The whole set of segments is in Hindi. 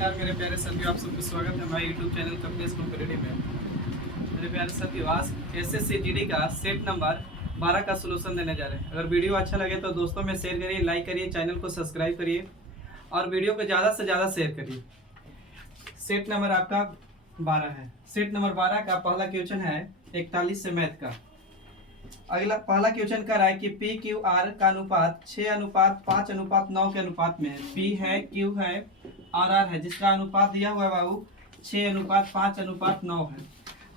नमस्कार मेरे प्यारे साथियों, आप सबका स्वागत है हमारे यूट्यूब चैनल कम्प्लेक्स कॉम्पिटिटिव में। मेरे प्यारे साथियों, आज एसएससी जीडी का सेट नंबर 12 का सोल्यूशन देने जा रहे हैं। अगर वीडियो अच्छा लगे तो दोस्तों में शेयर करिए, लाइक करिए, चैनल को सब्सक्राइब करिए और वीडियो को ज़्यादा से ज़्यादा शेयर करिए। सेट नंबर आपका 12 है। सेट नंबर 12 का पहला क्वेश्चन है 41 से मैथ का। अगला पहला क्वेश्चन कर रहा है कि पी क्यू आर का अनुपात 6:5:9 के अनुपात में है। पी है, क्यू है और आर है, जिसका अनुपात दिया हुआ है बाबू 6:5:9 है।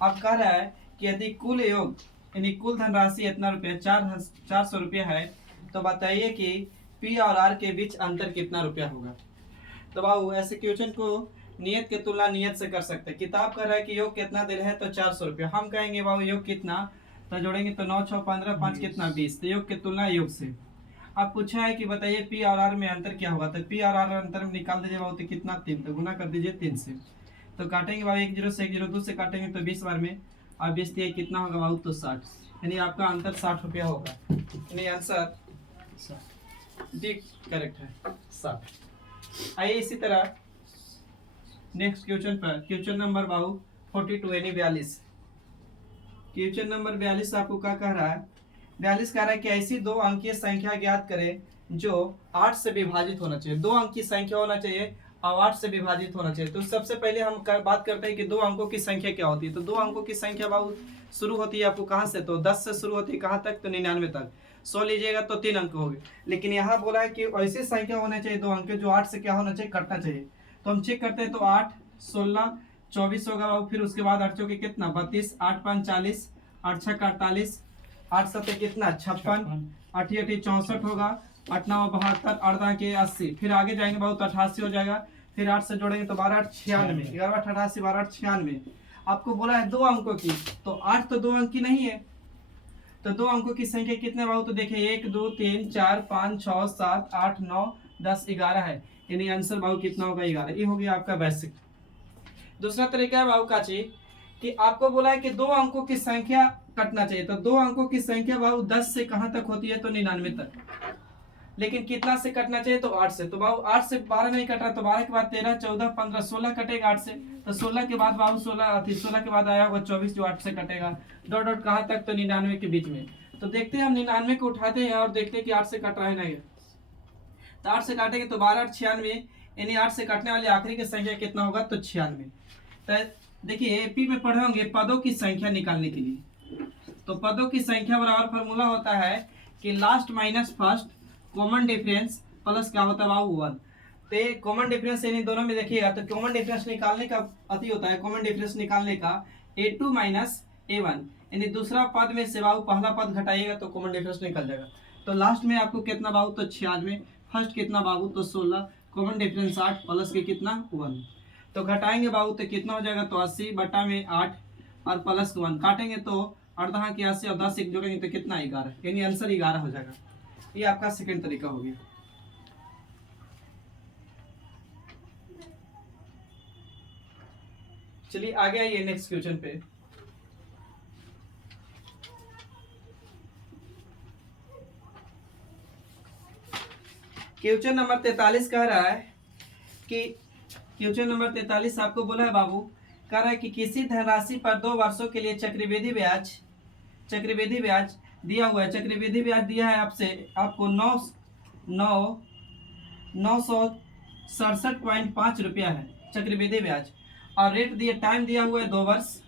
अब कह रहा है कि यदि कुल योग यानी कुल धनराशि इतना रुपया 400 रुपया है, तो बताइए कि पी और आर के बीच अंतर कितना रुपया होगा। तो बाबू ऐसे क्वेश्चन को नियत के तुलना नियत से कर सकते हैं। किताब कर रहा है कि योग कितना दे रहा है, तो 400 रुपया। हम कहेंगे बाबू योग कितना, तो जोड़ेंगे तो 9 6 15 5 कितना 20। तो योग की तुलना योग से। अब पूछा है कि बताइए पी और आर में अंतर क्या होगा। तो पी और आर अंतर में निकाल दीजिए बाबू, तो कितना 3, तो गुना कर दीजिए 3 से। तो काटेंगे बाबू 1 0 से 1 0 2 से काटेंगे तो 20 बार में, और 20 दिए कितना होगा बाबू, तो 60। यानी आपका अंतर 60 रुपया होगा। यानी आंसर डी करेक्ट है, 60। आइए इसी तरह नेक्स्ट क्वेश्चन पर, क्वेश्चन नंबर बाबू 42 यानी 42। क्वेश्चन नंबर 42 आपको क्या कह रहा है। 42 कह रहा है कि ऐसी दो अंकीय संख्या ज्ञात करें जो 8 से विभाजित होना चाहिए। दो अंक की संख्या होना चाहिए और 8 से विभाजित होना चाहिए। तो सबसे पहले हम बात करते हैं कि दो अंकों की संख्या क्या होती है। तो दो अंकों की संख्या बाबू शुरू होती है आपको कहाँ से, तो 10 से शुरू होती है। कहाँ तक, तो 99 तक। 100 लीजिएगा तो 3 अंक हो गए। लेकिन यहाँ बोला है कि ऐसी संख्या होना चाहिए दो अंक जो 8 से क्या होना चाहिए, कटना चाहिए। तो हम चेक करते हैं, तो 8 16 24 होगा बाबू। फिर उसके बाद 8 चौके कितना 32, 8 5 40, 8 6 48, 8 7 कितना 56, 8 8 64 होगा, 8 9 72, 8 के 80। फिर आगे जाएंगे बाबू तो 88 हो जाएगा। फिर 8 से जोड़ेंगे तो 12 8 96, 11 8 88, 12 8 96। आपको बोला है दो अंकों की, तो 8 तो दो अंक की नहीं है। तो दो अंकों की संख्या कितने बाबू, तो देखिए 1 2 3 4 5 6 7 8 9 10 11 है। यानी आंसर बाबू कितना होगा, 11। ये हो गया आपका बेसिक। दूसरा तरीका है बाबू काची कि आपको बोला है कि दो अंकों की संख्या कटना चाहिए। तो दो अंकों की संख्या बाबू 10 से कहां तक होती है, तो 99 तक। लेकिन कितना से कटना चाहिए, तो 8 से। तो बाबू 8 से 12 नहीं कट रहा, तो 12 के बाद 13 14 15 16 कटेगा 8 से। तो 16 के बाद बाबू 16 के बाद आया होगा 24 जो 8 से कटेगा। डॉट डॉट कहां तक, तो 99 के बीच में। तो देखते हैं हम 99 को उठाते हैं और देखते हैं कि 8 से कट रहा है नहीं। तो 8 से काटेंगे तो 12 8 96, यानी 8 से काटने वाली आखिरी की संख्या कितना होगा, तो 96। तो देखिए एपी में पढ़े होंगे पदों की संख्या निकालने के लिए। तो पदों की संख्या बराबर फॉर्मूला होता है कि last minus first common difference plus क्या होता है बाबू 1। तो कॉमन डिफरेंस यानी दोनों में देखिएगा, तो कॉमन डिफरेंस निकालने का अति होता है, कॉमन डिफरेंस निकालने का a2 माइनस a1, यानी दूसरा पद में से बाबू पहला पद घटाइएगा तो कॉमन डिफरेंस निकल जाएगा। तो लास्ट में आपको कितना बाबू, तो 96, फर्स्ट कितना बाबू, तो 16, कॉमन डिफरेंस 8 प्लस के कितना 1। तो घटाएंगे बाबू तो कितना हो जाएगा, तो 80 बटा में 8 और प्लस 1 काटेंगे तो 18 के 80 और 10 एक जोड़ेंगे तो कितना 11, यानी आंसर 11 हो जाएगा। ये आपका सेकंड तरीका हो गया। चलिए आगे आइए नेक्स्ट क्वेश्चन पे। क्वेश्चन नंबर 43 कह रहा है कि क्वेश्चन नंबर 43 आपको बोला है बाबू, कह रहा है कि किसी धनराशि पर 2 वर्षों के लिए चक्रवृद्धि ब्याज दिया हुआ है। चक्रवृद्धि ब्याज दिया है आपको 967.5 रुपया है चक्रवृद्धि ब्याज। और रेट दिया, टाइम दिया हुआ है 2 वर्ष,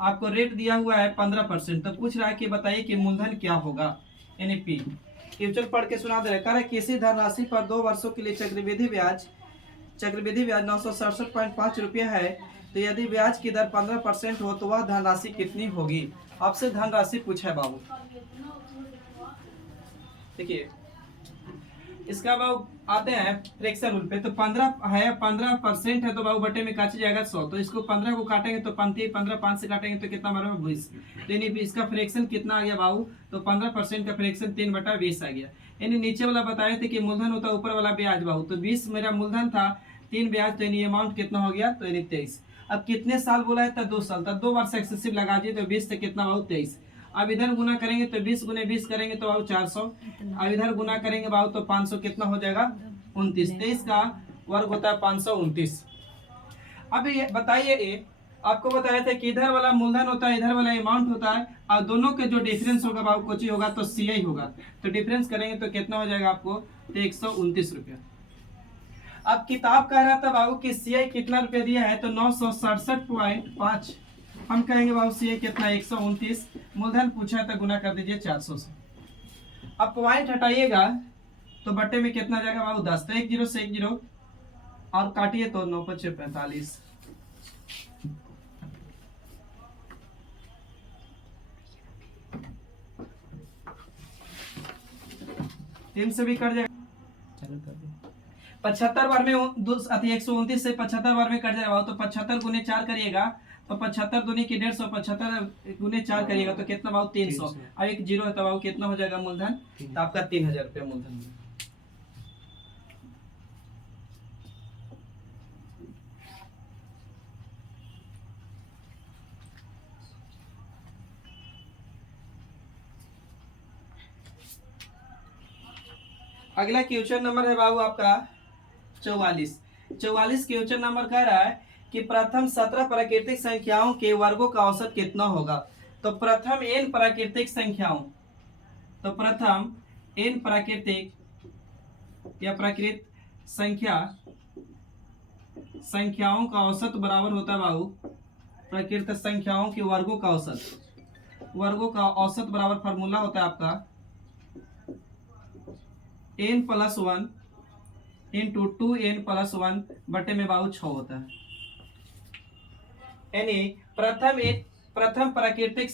आपको रेट दिया हुआ है 15%। तो पूछ रहा है कि बताइए कि मूलधन क्या होगा, यानी पी। क्वेश्चन पढ़ के सुना दे रहा है। कह रहा है किसी धनराशि पर 2 वर्षों के लिए चक्रवृद्धि ब्याज 967.5 रुपया है। तो यदि ब्याज की दर 15% हो तो वह धनराशि कितनी होगी। आपसे धनराशि पूछा है बाबू। देखिए इसका बाबू आते हैं फ्रैक्शन रूल पे। तो 15% है तो बाबू बटे में काट जाएगा 100। तो इसको 15 को काटेंगे तो 15 5 से काटेंगे तो कितना बराबर 20। तो यानी इसका फ्रैक्शन कितना आ गया बाबू, तो 15% का फ्रैक्शन 3/20 आ गया। यानी नीचे वाला बताए थे कि मूलधन होता है, ऊपर वाला ब्याज बाबू। तो 20 मेरा मूलधन था, 3 ब्याज, तो यानी अमाउंट कितना हो गया, तो यानी 23। अब कितने साल बोला है, तो 2 साल। तब 2 वर्ष एक्सेसिव लगा दिए तो 20 से कितना बाबू 23। अब इधर गुना करेंगे तो 20 गुने 20 करेंगे तो बाबू 400। अब इधर गुना करेंगे बाबू तो 500 कितना हो जाएगा 29। 23 का वर्ग होता है 529। अब ये बताइए, ये आपको बताया था कि इधर वाला मूलधन होता है, इधर वाला अमाउंट होता है, और दोनों के जो डिफरेंस होगा बाबू कुछ ही होगा तो CI होगा। तो डिफरेंस करेंगे तो कितना हो जाएगा आपको, तो 129 रुपया। अब किताब कह रहा था बाबू कि CI कितना रुपया दिया है, तो 967.5। हम कहेंगे बाबू CI कितना, 129। मूलधन पूछा था, गुना कर दीजिए 400 से। अब पॉइंट हटाइएगा तो बट्टे में कितना जाएगा बाबू, 10। तो 1 0 से 1 0 और काटिए तो 9 5 45। 3 से भी कट जाएगा, चलो कर दे। 75 बार में 129 से 75 बार में कट जाएगा, तो 75 गुने 4 करिएगा तो 75 दूनी की 150, 75 गुने 4 करिएगा तो कितना बाबू, 300। अब एक जीरो है तो बाबू कितना हो जाएगा मूलधन, तो आपका 3000 रुपया मूलधन। अगला क्वेश्चन नंबर है बाबू आपका 44। 44 क्वेश्चन नंबर कह रहा है कि प्रथम 17 प्राकृतिक संख्याओं के वर्गों का औसत कितना होगा। तो प्रथम n प्राकृतिक संख्याओं, तो प्रथम n प्राकृतिक या प्राकृत संख्याओं का औसत बराबर होता है बाबू, प्राकृत संख्याओं के वर्गों का औसत बराबर फार्मूला होता है आपका n+1 इंटू 2n+1 बटे में बाबू 6 होता है। यानी प्रथम प्राकृतिक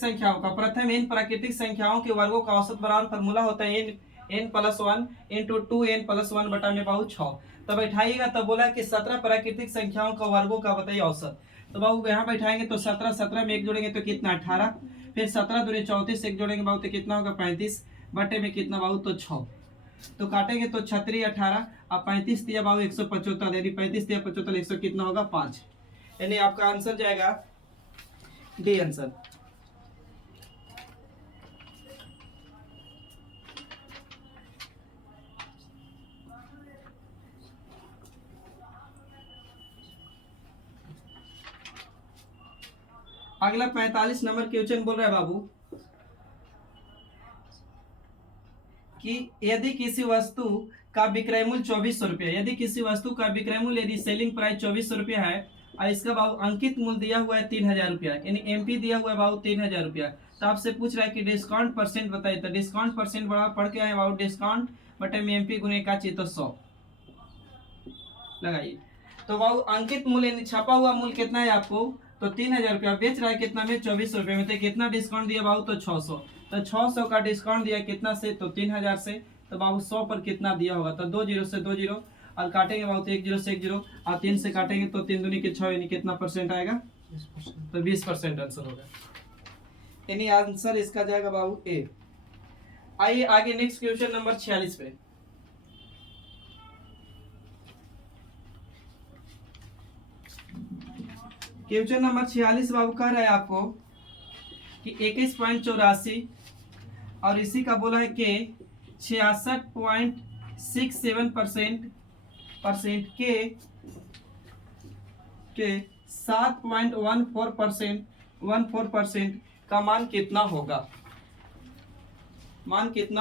संख्याओं के वर्गों का औसत बराबर फार्मूला होता है n+1 इंटू 2n+1 बटा में बाबू 6। तब बैठाइएगा तब बोला कि 17 प्राकृतिक संख्याओं का वर्गों का बताइए औसत। तो बाबू यहाँ बैठाएंगे तो 17 में एक जोड़ेंगे तो कितना, 18। फिर 17 दूनी 34 एक जोड़ेंगे बाबू तो कितना होगा, 35 बटे में कितना बाबू, तो 6। तो काटेंगे तो 36 18 और 35 दिया बाबू 175, यानी 35 दिया 75 100 कितना होगा, 5। यानी आपका आंसर जाएगा डी आंसर। अगला 45 नंबर क्वेश्चन बोल रहा है बाबू कि यदि किसी वस्तु का विक्रय मूल्य 2400 रुपया, यदि किसी वस्तु का विक्रय मूल्य यदि सेलिंग प्राइस 2400 रुपया है और इसका बाबू अंकित मूल्य दिया हुआ है 3000 रुपया, यानी MP दिया हुआ है बाबू 3000 रुपया। तो आपसे पूछ रहा है कि डिस्काउंट परसेंट बताइए। तो डिस्काउंट परसेंट बड़ा पढ़ के आए बाबू, डिस्काउंट बटे में MP गुने का चाहिए तो 100 लगाइए। तो बाबू अंकित मूल्य छपा हुआ मूल्य कितना है आपको, तो 3000 रुपया, बेच रहा है कितना में, 2400 रुपये में। तो कितना डिस्काउंट दिया बाबू, तो 600। तो 600 का डिस्काउंट दिया कितना से, तो 3000 से। तो बाबू 100 पर कितना दिया होगा, तो 2 0 से 2 0 और काटेंगे बाबू तो 1 0 से 1 0 और 3 से काटेंगे तो 3 दूनी के 6, यानी कितना परसेंट आएगा, तो 20% आंसर होगा। यानी आंसर इसका जाएगा बाबू ए। आइए आगे नेक्स्ट क्वेश्चन नंबर 46 पे। क्वेश्चन नंबर 46 बाबू कह रहा है आपको कि 21.84 और इसी का बोला है कि 66.67% के 7.14% का मान कितना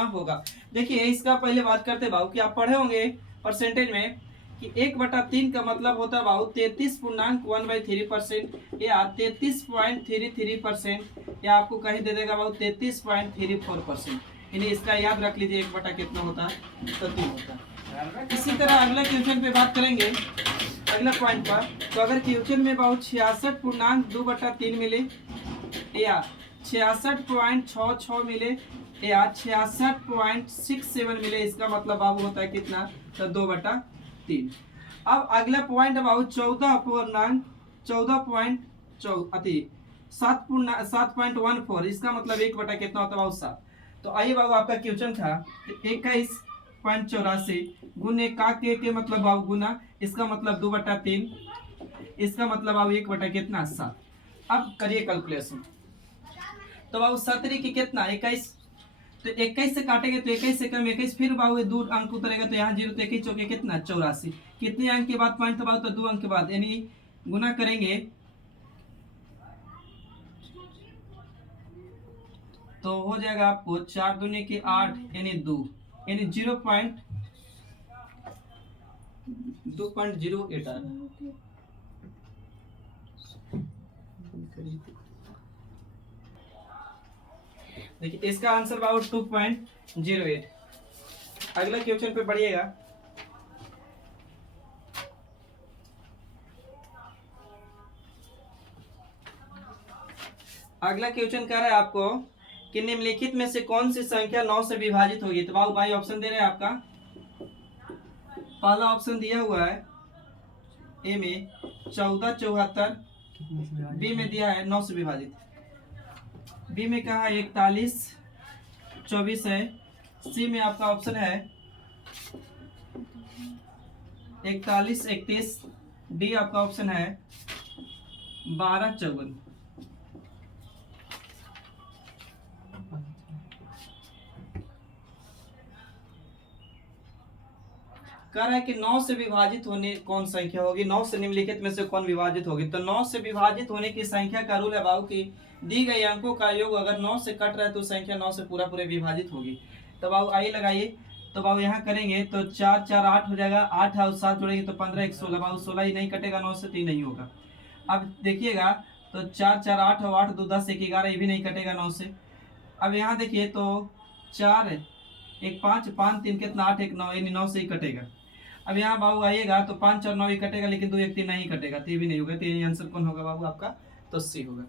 होगा। देखिए इसका पहले बात करते बाबू कि आप पढ़े होंगे परसेंटेज में कि 1/3 का मतलब होता है बाबू 33.1/3%, या 33.33%, या आपको कहीं दे देगा बाबू 33.34%। यानी इसका याद रख लीजिए 1 बटा कितना होता है, तो 3 होता है। इसी तरह अगला क्वेश्चन पे बात करेंगे, अगला पॉइंट पर। तो अगर क्वेश्चन में बाबू 66.2/3 मिले, या 66.66 मिले, या 66.67 मिले, इसका मतलब बाबू होता है कितना, तो 2/3। अब अगला पॉइंट है बाबू 7.14, इसका मतलब 1 बटा कितना होता है बाबू 7। तो आइए बाबू आपका क्वेश्चन था 21.84 गुने का के मतलब बाबू गुना, इसका मतलब 2/3, इसका मतलब बाबू 1 बटा कितना, 7। अब करिए कैलकुलेशन। तो बाबू 17 की कितना 21, तो 21 से काटेंगे तो 21 से कम 21, फिर बाबू ये 2 अंक उतरेगा तो यहाँ 0 तो 21 चौके कितना 84। कितने अंक के बाद पॉइंट बाबू? तो 2 अंक के बाद, यानी गुना करेंगे तो हो जाएगा आपको 4 दूनी के 8 यानी 2, यानी 2.08 आ रहा है। देखिए इसका आंसर बाबू 2.08। अगला क्वेश्चन पे बढ़िएगा। अगला क्वेश्चन कह रहा है आपको कि निम्नलिखित में से कौन सी संख्या 9 से विभाजित होगी। तो बाबू भाई ऑप्शन दे रहे हैं आपका। पहला ऑप्शन दिया हुआ है ए में 1474, बी में दिया है 9 से विभाजित, बी में कहा है 41 24 है, सी में आपका ऑप्शन है 41 31, डी आपका ऑप्शन है 12 54। कह रहा है कि 9 से विभाजित होने कौन संख्या होगी, 9 से निम्नलिखित में से कौन विभाजित होगी। तो 9 से विभाजित होने की संख्या का रूल है बाबू कि दी गई अंकों का योग अगर 9 से कट रहा है तो संख्या 9 से पूरा पूरे विभाजित होगी। तो बाबू आइए लगाइए। तो बाबू यहाँ करेंगे तो 4 4 8 हो जाएगा, 8 और 7 जोड़ेंगे तो 15 1 16। बाबू 16 ही नहीं कटेगा 9 से, तो ही नहीं होगा। अब देखिएगा तो 4 4 8 और 8 2 10 1 11, ये भी नहीं कटेगा 9 से। अब यहाँ देखिए तो 4 1 5 5 3 कितना 8 1 9, यानी 9 से ही कटेगा। अब यहाँ बाबू आइएगा तो 5 और 9 ही कटेगा, लेकिन 2 1 3 नहीं कटेगा, तो ये भी नहीं होगा। तो ये आंसर कौन होगा बाबू आपका? तो सी होगा।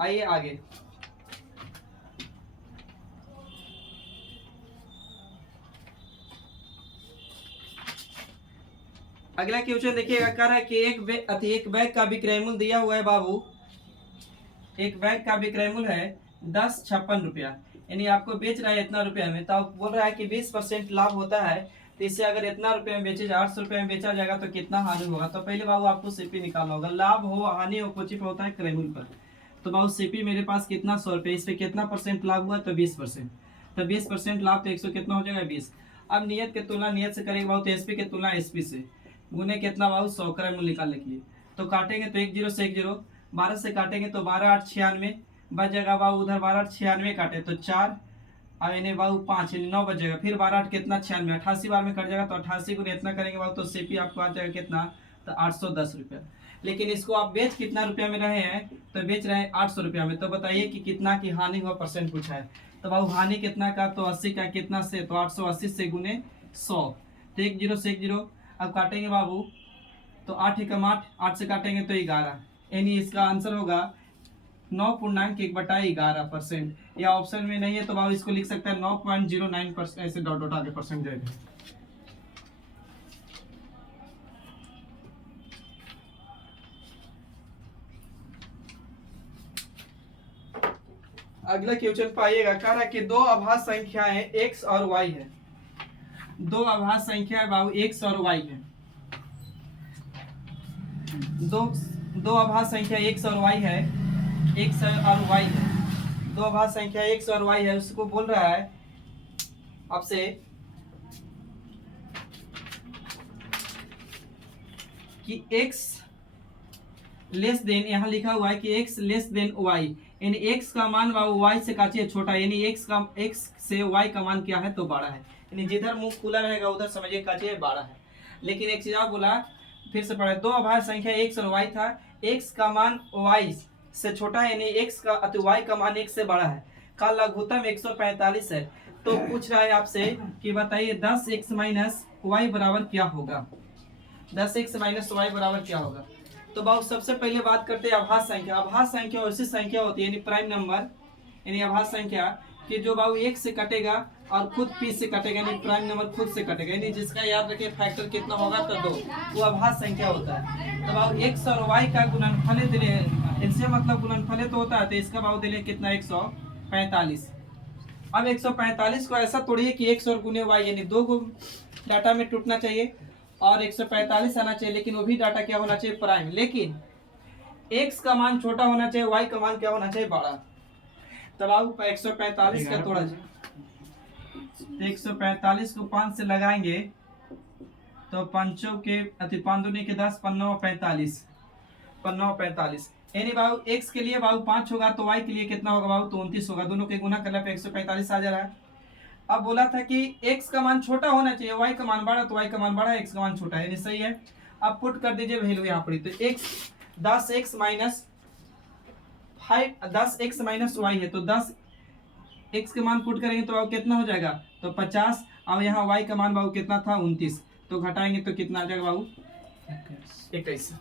आइए आगे। अगला क्वेश्चन देखिएगा। कह रहा है कि एक बैग का विक्रय मूल्य दिया हुआ है बाबू, एक बैग का विक्रय मूल्य है 10.56 रुपया, यानी आपको बेच रहा है इतना रुपया में। तो आप बोल रहा है कि 20% लाभ होता है, तो इससे अगर इतना रुपये में बेचे 800 रुपये में बेचा जाएगा तो कितना हानि होगा। तो पहले बाबू आपको सीपी निकालना होगा। लाभ हो हानि हो कुछ पे होता है क्रय मूल्य पर। तो बाबू सीपी मेरे पास कितना 100 रुपये, इस पे कितना परसेंट लाभ हुआ? तो 20%। तो 20% लाभ तो 100 कितना हो जाएगा 20। अब नियत की तुलना नियत से करेंगे बाबू, तो एसपी की तुलना एसपी से, गुने कितना बाबू 100 क्रय मूल्य निकालने के लिए। तो काटेंगे तो 1 0 से 1 0, 12 से काटेंगे तो 12 8 96 बच जाएगा बाबू। उधर 12 8 96 काटे तो 4, अब इन्हें बाबू 5 यानी 9 बच जाएगा। फिर 12 8 कितना 96, 88 बार में कट जाएगा तो 88 गुने इतना करेंगे बाबू, तो सीपी आपको आ जाएगा कितना? तो 810 रुपया। लेकिन इसको आप बेच कितना रुपया में रहे हैं? तो बेच रहे हैं 800 रुपया में। तो बताइए कि कितना की हानि हुआ, परसेंट पूछा है। तो बाबू हानि कितना का? तो 80 का, कितना से? तो 880 से गुने 100, तो 1 0 से 1 0। अब काटेंगे बाबू तो 8 एकम 8, 8 से काटेंगे तो 11, यानी इसका आंसर होगा 9.11%। या ऑप्शन में नहीं है तो बाबू इसको लिख सकते हैं 9.09%, ऐसे डॉट डॉट आगे परसेंट जाएगा। अगला क्वेश्चन पाइएगा। कह रहा है कि दो अभाज्य संख्याएं x और y है। दो अभाज्य संख्याएं बाबू x और y है। दो अभाज्य संख्या x और y है, x और y है। दो अभाज्य संख्या x और y है। उसको बोल रहा है आपसे कि x लेस देन, यहाँ लिखा हुआ है कि x लेस देन y, यानी x का मान बाबू y से काचिए छोटा, यानी x से y का मान क्या है? तो बड़ा है। यानी जिधर मुंह खुला रहेगा उधर समझिए काचिए बड़ा है। लेकिन एक चीज आप बोला, फिर से पढ़े, दो अभाज्य संख्या x और y था, x का मान y से छोटा है, यानी x का अति y का मान x से बड़ा है। का लघुत्तम 145 है। तो पूछ रहा है आपसे कि बताइए 10x माइनस y बराबर क्या होगा? 10x माइनस y बराबर क्या होगा? तो बाबू सबसे पहले बात करते हैं अभाज्य संख्या। अभाज्य संख्या ऐसी संख्या होती है, यानी प्राइम नंबर, यानी अभाज्य संख्या कि जो बाबू 1 से कटेगा और खुद p से कटेगा, यानी प्राइम नंबर खुद से कटेगा, यानी जिसका याद रखिए फैक्टर कितना होगा? तो 2, वो अभाज्य संख्या होता है। तो बाबू x और y का गुणनफल दिले, इससे मतलब गुणनफल तो होता है, तो इसका बाबू दिले कितना? 145। अब 145 को ऐसा तोड़िए कि x और गुने y, यानी दो को डाटा में टूटना चाहिए और 145 आना चाहिए, लेकिन वो भी डाटा क्या होना चाहिए? प्राइम। लेकिन x का मान छोटा होना चाहिए, y का मान क्या होना चाहिए, बड़ा। तब आप 145 का तोड़ा जाए, 145 को 5 से लगाएंगे तो पंचों के अति 5 दूनी के 10, 5 45 यानी बाबू x के लिए बाबू 5 होगा तो y के लिए कितना होगा बाबू, तो 29 होगा। दोनों के गुना करने पे 145 आ जा रहा है। अब बोला था कि x का मान छोटा होना चाहिए, y का मान बड़ा, तो y का मान बड़ा, x का मान छोटा है, यानी सही है। अब पुट कर दीजिए वैल्यू यहाँ पर, तो x 10x minus 5, 10x minus y है, तो 10x के मान पुट करेंगे तो बाबू कितना हो जाएगा, तो 50। अब यहाँ y का मान बाबू कितना था, 29, तो घटाएंगे तो कितना आ जाएगा बाबू, 21।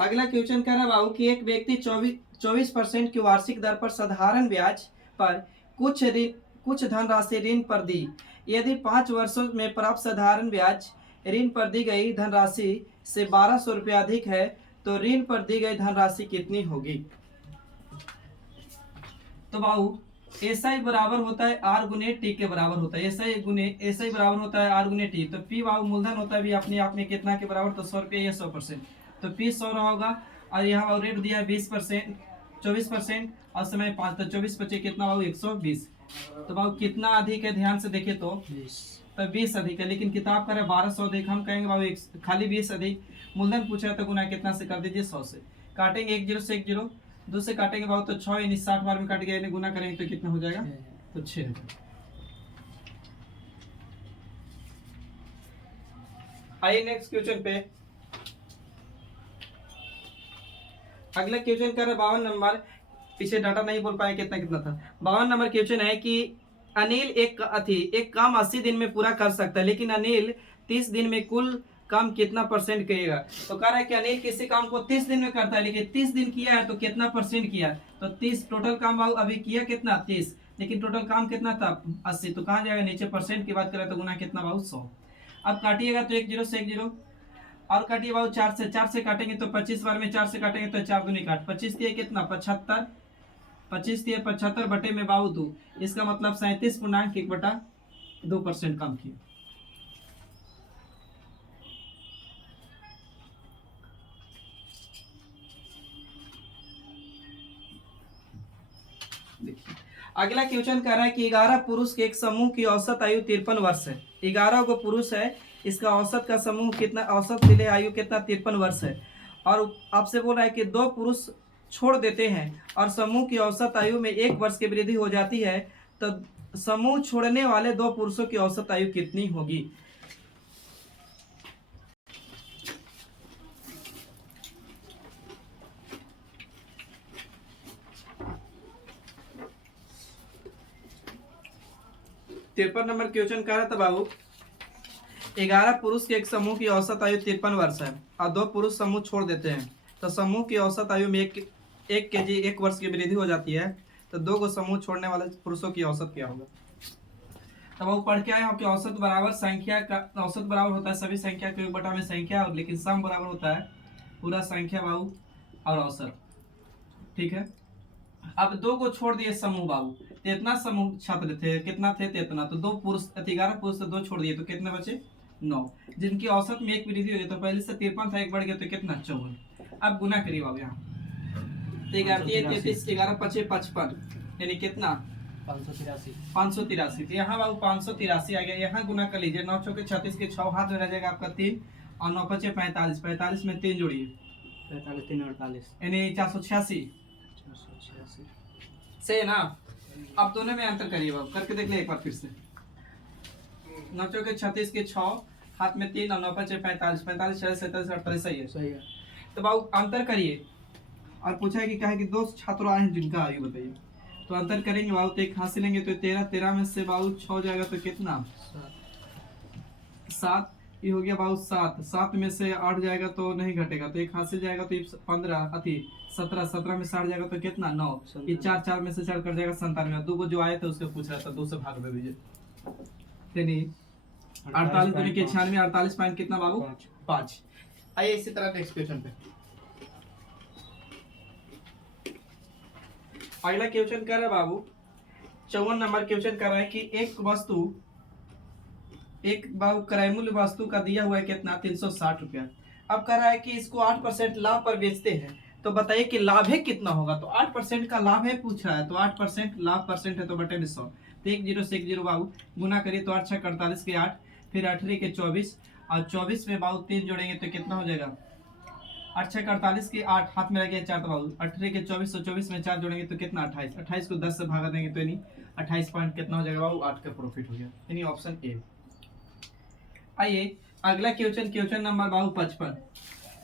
अगला क्वेश्चन कह रहा है बाबू कि एक व्यक्ति 24% की वार्षिक दर पर साधारण ब्याज पर कुछ धनराशि ऋण पर दी। यदि 5 वर्षों में प्राप्त साधारण ब्याज ऋण पर दी गई धनराशि से 1200 रुपया अधिक है तो ऋण पर दी गई धनराशि कितनी होगी। तो बाबू एसआई बराबर होता है आर गुने टी के बराबर होता है, एसआई बराबर होता है आर गुने टी। तो पी बाबू मूलधन होता है भी अपने आप में कितना के बराबर, तो 100 रुपये या 100%, तो पी 100 होगा। और यहाँ रेट दिया है 20%, 24% और समय 5, तो 24 बचे कितना बाबू, 120। तो बाबू कितना अधिक है, ध्यान से देखे तो 20 अधिक है, लेकिन किताब का 1200 अधिक, हम कहेंगे बाबू खाली 20 अधिक। मूलधन पूछा है तो गुना कितना से कर दीजिए, 100 से। काटेंगे 1 0 से 1 0, 2 से काटेंगे बाबू तो 6, यानी 60 बार में काट गया, यानी गुना करेंगे तो कितना हो जाएगा, तो 6। आइए नेक्स्ट क्वेश्चन पे। अगला क्वेश्चन कर 52 नंबर, पीछे डाटा नहीं बोल पाए कितना कितना था। 52 नंबर क्वेश्चन है कि अनिल एक काम 80 दिन में पूरा कर सकता है, लेकिन अनिल 30 दिन में कुल काम कितना परसेंट करेगा। तो कह रहा है कि अनिल किसी काम को 30 दिन में करता है, लेकिन 30 दिन किया है तो कितना परसेंट किया, तो 30 टोटल काम अभी किया कितना 30, लेकिन टोटल काम कितना था 80, तो कहाँ जाएगा नीचे, परसेंट की बात करें तो गुना कितना बाबू 100। अब काटिएगा तो 1 0 से 1 0 और काटिए बाबू 4 से काटेंगे तो 25 बार में 4 से काटेंगे तो 4 दूनी काट, 25 दिए कितना 75, 25 दिए 75 बटे में बाबू 2, इसका मतलब 37.1/2% काम किया। अगला क्वेश्चन कह रहा है कि 11 पुरुष के एक समूह की औसत आयु 53 वर्ष है। 11 को पुरुष है, इसका औसत का समूह कितना, औसत मिले आयु कितना 53 वर्ष है। और आपसे बोल रहा है कि 2 पुरुष छोड़ देते हैं और समूह की औसत आयु में 1 वर्ष की वृद्धि हो जाती है, तो समूह छोड़ने वाले 2 पुरुषों की औसत आयु कितनी होगी। तिरपन नंबर क्वेश्चन कह रहा था बाबू 11 पुरुष के एक समूह की औसत आयु 53 वर्ष है और 2 पुरुष समूह छोड़ देते हैं, तो समूह की औसत आयु में एक वर्ष की वृद्धि हो जाती है, तो 2 को समूह छोड़ने वाले पुरुषों की औसत क्या होगा। तब वो पढ़ के आए हो कि औसत बराबर संख्या का, औसत बराबर होता है सभी संख्या के 1 में संख्या, और लेकिन सम बराबर होता है पूरा संख्या बाबू और औसत, ठीक है। अब 2 को छोड़ दिए समूह बाबू, तो इतना समूह छात्र थे, कितना थे इतना, तो 2 पुरुष 11 पुरुष से 2 छोड़ दिए तो कितने बचे 9, जिनकी औसत में 1 वृद्धि हो गई, तो पहले से 53 था 1 बढ़ गया तो कितना 54। अब गुना करिए बाबू यहाँ, तो 33 11 5 55 यानी कितना 583, तो यहाँ बाबू 583 आ गया। यहाँ गुना कर लीजिए, 9 चौके 36 के 6 हाथ में रह जाएगा आपका 3 और 9 5 45, 45 में 3 जोड़िए 45 3 48 यानी 486 से ना। अब दोनों में अंतर करिए बाबू, करके देख ले एक बार फिर से। 9 चौके 36 के 6 हाथ में 3 और 9 5 45, 45 46 47 48 सही है। तो बाबू अंतर करिए, और पूछा है कि कहा कि 2 छात्र आए हैं जिनका आयु बताइए, तो अंतर करेंगे बाबू, तो 1 हाथ से लेंगे तो 13 में से बाबू 6 जाएगा तो कितना 7, ये हो गया बाबू 7 में से 8 जाएगा तो नहीं घटेगा, तो 1 हाथ से जाएगा तो 15 17 में 60 जाएगा तो कितना 9, ये 4 में से 4 कर जाएगा 97। 2 को जो आए थे उसको पूछ रहा था, 2 से भाग दे दीजिए, 48 दूनी के 96, 48 पॉइंट कितना बाबू 5। आइए इसी तरह नेक्स्ट क्वेश्चन पे। अगला क्वेश्चन कर रहा है बाबू 54 नंबर क्वेश्चन कर रहा है कि एक बाबू क्रय मूल्य वस्तु का दिया हुआ है कितना 360 रुपया। अब कह रहा है कि इसको 8% लाभ पर बेचते हैं, तो बताइए कि लाभ है कितना होगा। तो 8% का लाभ है पूछ रहा है, तो 8% लाभ परसेंट है तो बटे में 100। तो 1 0 से 1 0 बाबू गुना करिए तो 8 6 48 के 8, फिर 18 के 24 और 24 में बाबू 3 जोड़ेंगे तो कितना हो जाएगा 8 6 48 के 8 हाथ में लगे 4 तो बाबू 18 के 24 तो 24 में 4 जोड़ेंगे तो कितना 28। 28 को 10 से भागा देंगे तो यानी 28 पॉइंट कितना हो जाएगा बाबू 8 का प्रॉफिट हो गया, यानी ऑप्शन ए। आइए अगला क्वेश्चन नंबर बाबू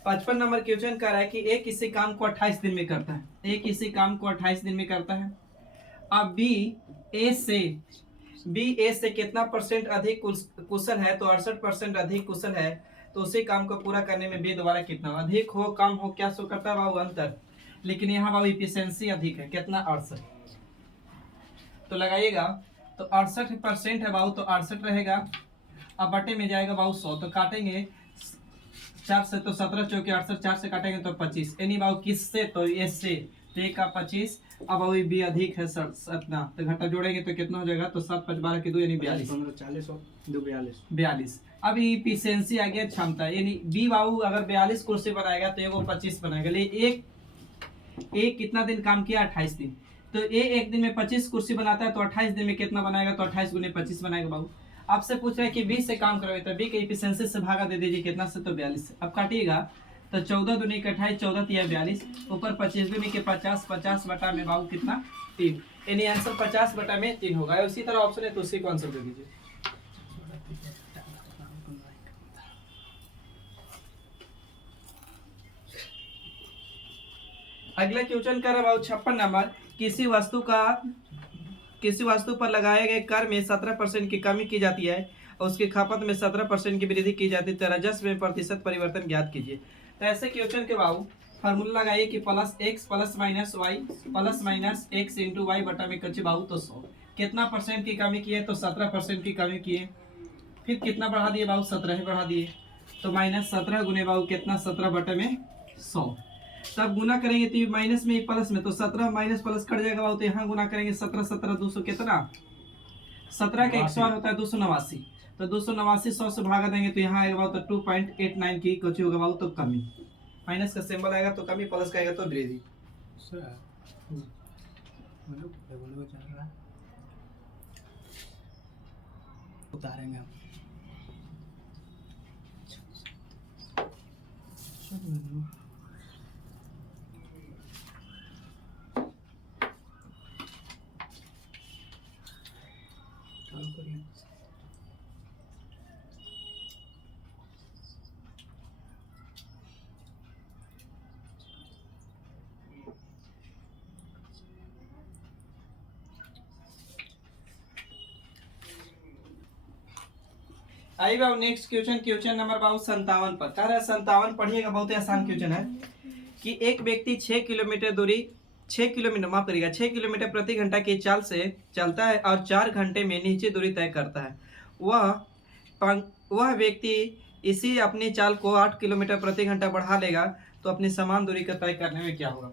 55 नंबर क्वेश्चन कर रहा है कि एक किसी काम को 28 दिन में करता है, एक किसी काम को 28 दिन में करता है। अब बी ए से कितना परसेंट अधिक कुशल है, तो 68% अधिक कुशल है, तो उसी काम को पूरा करने में बी द्वारा कितना अधिक हो कम हो क्या शो करता है बाबू अंतर, लेकिन यहाँ बाबू इफिशियंसी अधिक है कितना 68, तो लगाइएगा तो 68% है बाबू तो 68 रहेगा। अब बटे में जाएगा बाबू 100, तो काटेंगे 4 से तो 17 चौके 68, 4 से काटेंगे तो 25, यानी बाबू किससे तो एस से, तो एक का 25। अब अभी बी अधिक है सतना, तो घटा जोड़ेंगे तो कितना हो जाएगा तो 7 5 12 के 2 यानी 42, 40 और 2 42। अब इफिशियंसी आ गया क्षमता, यानी बी बाबू अगर 42 कुर्सी बनाएगा तो एगो 25 बनाएगा, लेकिन एक कितना दिन काम किया 28 दिन, तो ए एक दिन में 25 कुर्सी बनाता है तो 28 दिन में कितना बनाएगा तो 28 गुने 25 बनाएगा बाबू। आपसे पूछ रहा है कि 20 से काम करवाए तो बी के इफिशियंसी से भागा दे दीजिए कितना से तो 42 से। अब काटिएगा तो 14 दूनी के 28, 14 तिया 42, ऊपर 25 दूनी के 50, 50 बटा में बाबू कितना 3, यानी आंसर 50 बटा में 3 होगा। उसी तरह ऑप्शन है तो उसी को आंसर दे दीजिए। अगला क्वेश्चन कर रहा है 56 नंबर, किसी वस्तु पर लगाए गए कर में 17% की कमी की जाती है और उसकी खपत में 17% की वृद्धि की जाती है, तो राजस्व में प्रतिशत परिवर्तन ज्ञात कीजिए। तो ऐसे क्वेश्चन के बाबू फार्मूला लगाइए कि plus x plus minus x into y बटा में कच्चे बाबू तो 100, कितना परसेंट की कमी की है तो 17% की कमी की है, फिर कितना बढ़ा दिए बाबू 17 बढ़ा दिए, तो -17 गुने बाबू कितना 17 बटे में 100। तब गुना करेंगे तो माइनस में प्लस में, तो 17 माइनस प्लस कट जाएगा बाबू, तो यहाँ गुना करेंगे 17 17 200 कितना 17 का 100 होता है 289, तो 289 100 से भागा देंगे तो यहाँ आएगा बाबू तो 2.89 की कुछ होगा बाबू तो कमी, माइनस का सिंबल आएगा तो कमी, प्लस का आएगा तो वृद्धि। उतारेंगे हम आई बाबू नेक्स्ट क्वेश्चन नंबर बाबू 57 पर कह रहा है 57 पढ़िएगा, बहुत ही आसान क्वेश्चन है कि एक व्यक्ति 6 किलोमीटर माफ करिएगा 6 किलोमीटर प्रति घंटा की चाल से चलता है और 4 घंटे में नीचे दूरी तय करता है। वह व्यक्ति इसी अपनी चाल को 8 किलोमीटर प्रति घंटा बढ़ा लेगा तो अपनी समान दूरी का तय करने में क्या होगा।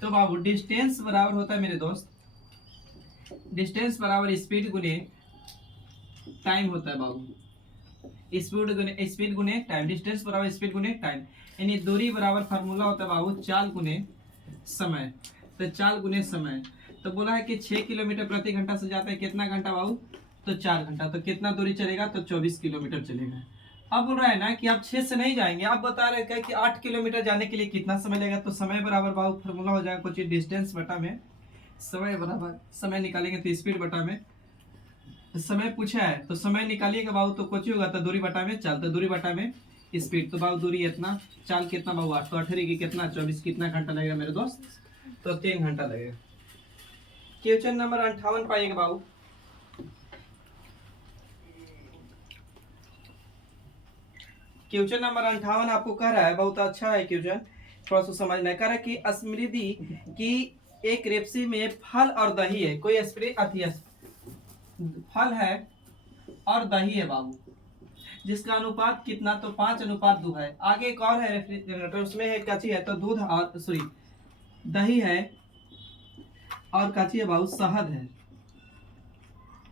तो बाबू डिस्टेंस बराबर होता है मेरे दोस्त, डिस्टेंस बराबर स्पीड गुने टाइम होता है बाबू, स्पीड गुने टाइम, डिस्टेंस बराबर स्पीड गुने टाइम, यानी दूरी बराबर फार्मूला होता है बाबू चाल गुने समय, तो चाल गुने समय। तो बोला है कि 6 किलोमीटर प्रति घंटा से जाता है कितना घंटा बाबू तो 4 घंटा, तो कितना दूरी चलेगा तो 24 किलोमीटर चलेगा। अब बोल रहा है ना कि आप 6 से नहीं जाएंगे, आप बता रहे हैं कि 8 किलोमीटर जाने के लिए कितना समय लगेगा, तो समय बराबर बाबू फार्मूला हो जाएगा कुछ डिस्टेंस बटा में समय बराबर समय निकालेंगे तो स्पीड बटा में समय पूछा है, तो समय निकालिएगा बाबू तो कुछ होगा तो दूरी बटा में चाल, तो दूरी बटा में स्पीड, तो बाबू दूरी इतना चाल कितना बाबू 8, तो 18 की कितना 24, कितना घंटा लगेगा मेरे दोस्त तो 3 घंटा लगेगा। क्वेश्चन नंबर 58 पाइएगा बाबू, क्वेश्चन नंबर 58 आपको कह रहा है बहुत अच्छा है क्वेश्चन, थोड़ा सा समझना है। कह रहा है कि स्मृति की एक रेपसी में फल और दही है, कोई फल है और दही है बाबू, जिसका अनुपात कितना तो 5:2 है। आगे एक और है रेफ्रिजरेटर, उसमें है कच्ची है तो दूध और दही है और काची है बाबू शहद है,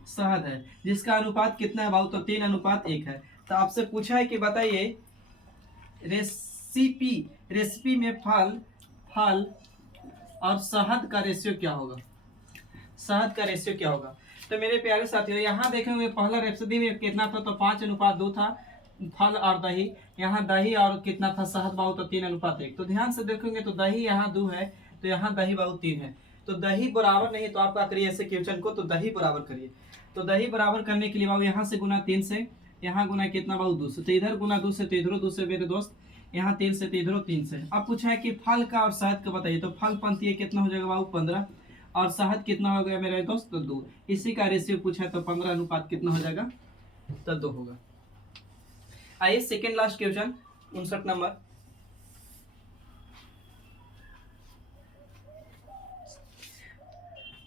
शहद है जिसका अनुपात कितना है बाबू, तो 3:1 है। तो आपसे पूछा है कि बताइए रेसिपी में फल और शहद का रेशियो क्या होगा, शहद का रेशियो क्या होगा। तो मेरे प्यारे साथियों यहाँ देखेंगे पहला रेसिपी में कितना था, तो 5:2 था फल और दही, यहाँ दही और कितना था शहद बाबू, तो 3:1। तो ध्यान से देखेंगे तो दही यहाँ 2 है, तो यहाँ दही बाबू 3 है। तो दही बराबर नहीं, तो आप क्या करिए ऐसे क्वेश्चन को, तो दही बराबर करिए। तो दही बराबर करने के लिए बाबू यहाँ से गुना 3 से, यहाँ गुना कितना बाबू 2 से, तो इधर गुना 2 से, तो इधर 2 से मेरे दोस्त, यहाँ 3 से, तो इधर 3 से। अब पूछा है कि फल का और शहद का बताइए, तो फल पंथी है कितना हो जाएगा बाबू 15, और शहद कितना हो गया मेरे दोस्त, तो 2। इसी का रेशियो पूछा है, तो 15 कितना हो जाएगा, तो 2 होगा। आइए सेकेंड लास्ट क्वेश्चन 59 नंबर।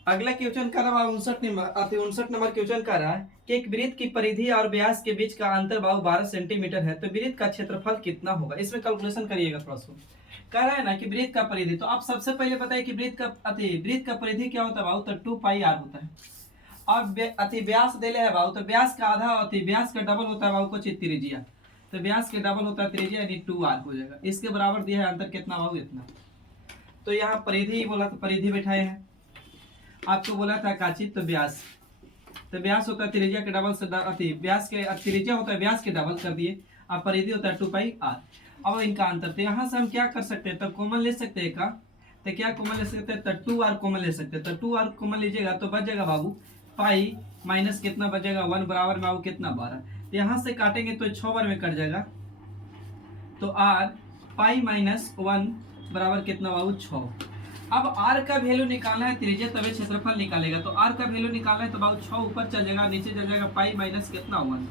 अगला क्वेश्चन कर रहा है 59 नंबर क्वेश्चन कर रहा है कि एक वृत्त की परिधि और व्यास के बीच का अंतर बाबू 12 सेंटीमीटर है, तो वृत्त का क्षेत्रफल कितना होगा। इसमें कैलकुलेशन करिएगा थोड़ा सा। कह रहा है ना कि वृत्त का परिधि, तो आप सबसे पहले बताइए कि वृत्त का परिधि क्या होता है बाबू, तो 2πr होता है। और व्यास दे है बाबू, तो व्यास का आधा व्यास का डबल होता है बाबू को त्रिज्या, तो व्यास के डबल होता है त्रिज्या, यानी 2r हो जाएगा। इसके बराबर दिया है अंतर कितना बाबू, इतना। तो यहाँ परिधि बोला, तो परिधि बैठाए हैं। आपको बोला था काची, तो व्यास, तो व्यास होता है त्रिज्या के डबल से, व्यास के त्रिज्या होता है व्यास के डबल कर दिए, और परिधि होता है 2πr। अब इनका अंतर, तो यहाँ से हम क्या कर सकते हैं, तो कॉमन ले सकते हैं का, तो क्या कॉमन ले सकते हैं, तो 2r कॉमन ले सकते हैं। तो 2r कॉमन लीजिएगा तो बच जाएगा बाबू पाई माइनस कितना बचेगा 1 बराबर में बाबू कितना 12। तो यहाँ से काटेंगे तो 6 बार में कट जाएगा, तो r पाई माइनस 1 बराबर कितना बाबू 6। अब r का वैल्यू निकालना है त्रिज्या, तभी क्षेत्रफल निकालेगा। तो r का वैल्यू निकालना है, तो बाबू 6 ऊपर चल जाएगा, नीचे चल जाएगा पाई माइनस कितना 1।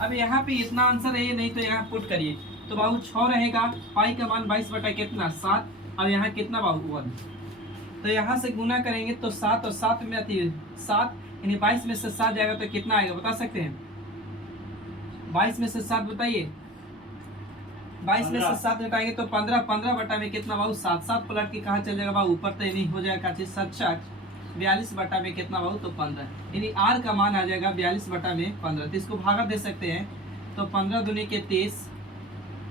अब यहाँ पे इतना आंसर है, ये नहीं तो यहाँ पुट करिए, तो बाबू 6 रहेगा, पाई का मान 22 बटा कितना 7, और यहाँ कितना बाबू 1। तो यहाँ से गुना करेंगे तो 7 और 7 में 7, यानी 22 में से 7 जाएगा तो कितना आएगा बता सकते हैं, 22 में से 7 बताइए, 22 में से 7 घटाएंगे तो 15, 15 बटा में कितना बाबू 7, 7 पलट के कहाँ चल जाएगा बाबू ऊपर, तो यानी हो जाएगा 7 42 बटा में कितना बाबू, तो 15, यानी r का मान आ जाएगा 42 बटा में 15। तो इसको भागा दे सकते हैं, तो 15 दूनी के 30,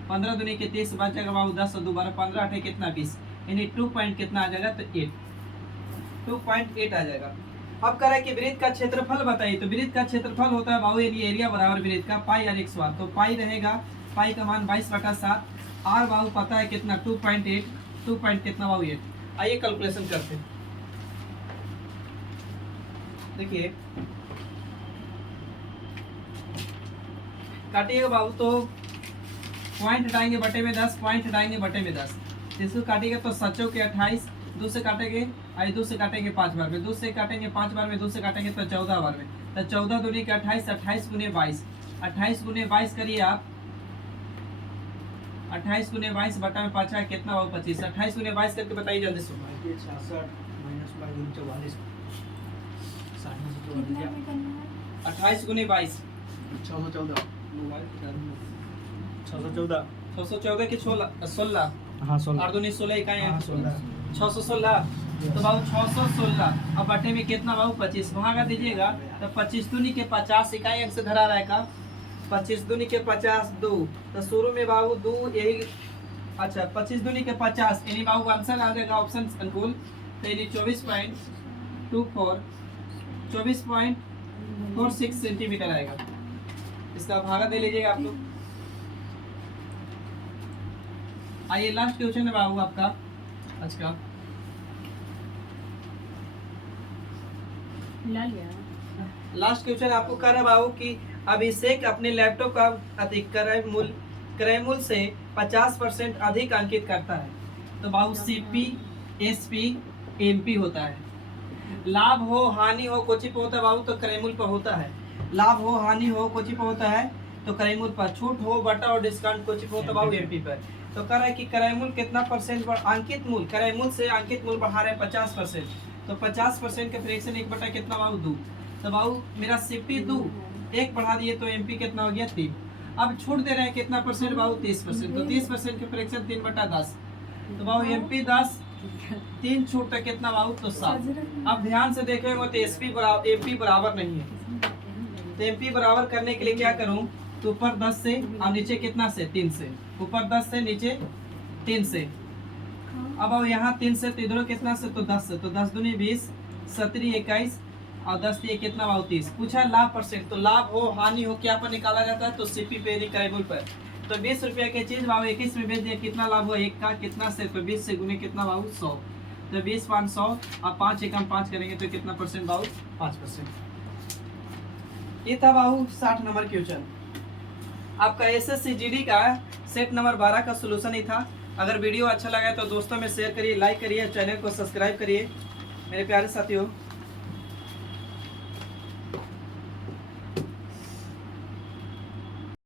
15 दूनी के 30 बच जाएगा बाबू 10 और 2 12, 15 8 कितना 20, यानी 2 पॉइंट कितना आ जाएगा, तो 2.8 आ जाएगा। अब कह रहा है कि वृत्त का क्षेत्रफल बताइए, तो वृत्त का क्षेत्रफल होता है बाबू यानी एरिया बराबर वृत्त का पाई और 100, तो पाई रहेगा, पाई का मान 22 बटा 7, r बाबू पता है कितना 2.8, 2 पॉइंट कितना बाबू 8। आइए कैलकुलेशन करते हैं, देखिए काटिएगा बाबू, तो पॉइंट हटाएंगे बटे में 10, पॉइंट हटाएंगे बटे में 10, इसको काटिएगा तो 7 के 28, 2 से काटेंगे, आई 2 से काटेंगे 5 बार में, 2 से काटेंगे 5 बार में, 2 से काटेंगे तो 14 बार में, तो 14 दूनी के 28, 28 गुने 22, 28 गुने 22 करिए आप, 28 गुने 22 बटा में 5 है कितना बाबू 25, 28 गुने 22 करके बताइए जल्दी से, 66 माइनस 44, 28 गुने 22 614, 614 के 16, हाँ 16, और दूनी 16 इकाई है, 16, 616, तो बाबू 616, अब बटे में कितना बाबू 25, भागा दीजिएगा, तो 25 दूनी के 50 इकाई अंक से धरा रहेगा, 25 दूनी के 50 2, तो शुरू में बाबू 2 यही, अच्छा 25 दूनी के 50, यानी बाबू आंसर आ जाएगा ऑप्शन अनुकूल, तो यानी 24.24, 24.46 सेंटीमीटर आएगा। इसका भागा दे लीजिएगा आप लोग। आइए लास्ट क्वेश्चन है बाबू आपका आज का, लास्ट क्वेश्चन आपको कर रहा बाबू कि अभिषेक अपने लैपटॉप का अधिक क्रय मूल्य से 50% अधिक अंकित करता है, तो बाबू CP SP MP होता है। लाभ हो हानि हो कोची पे होता है बाबू, तो क्रय मूल्य पर होता है। लाभ हो हानि हो कोची पे होता है, तो क्रय मूल्य पर। छूट हो बटा और डिस्काउंट कोची पे होता है बाबू MP पर। तो कह रहा है कि क्रय मूल्य कितना परसेंट पर अंकित मूल्य, क्रय मूल्य से अंकित मूल्य बढ़ा रहे 50%, तो 50% के फ्रैक्शन 1 बटा कितना बाबू 2, तो बाबू मेरा CP 2 1 बढ़ा दिए तो MP कितना हो गया 3। अब छूट दे रहे हैं कितना परसेंट बाबू 30%, तो 30% के फ्रैक्शन 3 बटा 10, तो बाबू MP 10 3 छूट पे कितना बाबू तो 7। अब ध्यान से देखेंगे तो एमपी बराबर नहीं है, तो एमपी बराबर करने के लिए क्या करूं, तो ऊपर 10 से और नीचे कितना से 3 से, ऊपर 10 से नीचे 3 से। अब यहाँ 3 से तो इधर कितना से तो 10 से, तो 10 दूनी 20, 17 21 और 10 ये कितना बाबू 30। पूछा लाभ परसेंट, तो लाभ हो हानि हो क्या पर निकाला जाता है, तो सीपी पे रिकरेबल पर। तो 20 रुपया की चीज बाबू 21 में बेच दिया, कितना लाभ हुआ 1 का कितना से, तो 20 से गुने कितना बाबू 100, तो 20 5 100 और 5 एकम 5 करेंगे तो कितना परसेंट बाबू 5%। ये था बाबू 60 नंबर क्वेश्चन। आपका एसएससी जीडी का सेट नंबर 12 का सोल्यूशन ही था। अगर वीडियो अच्छा लगा तो दोस्तों में शेयर करिए, लाइक करिए, चैनल को सब्सक्राइब करिए मेरे प्यारे साथियों।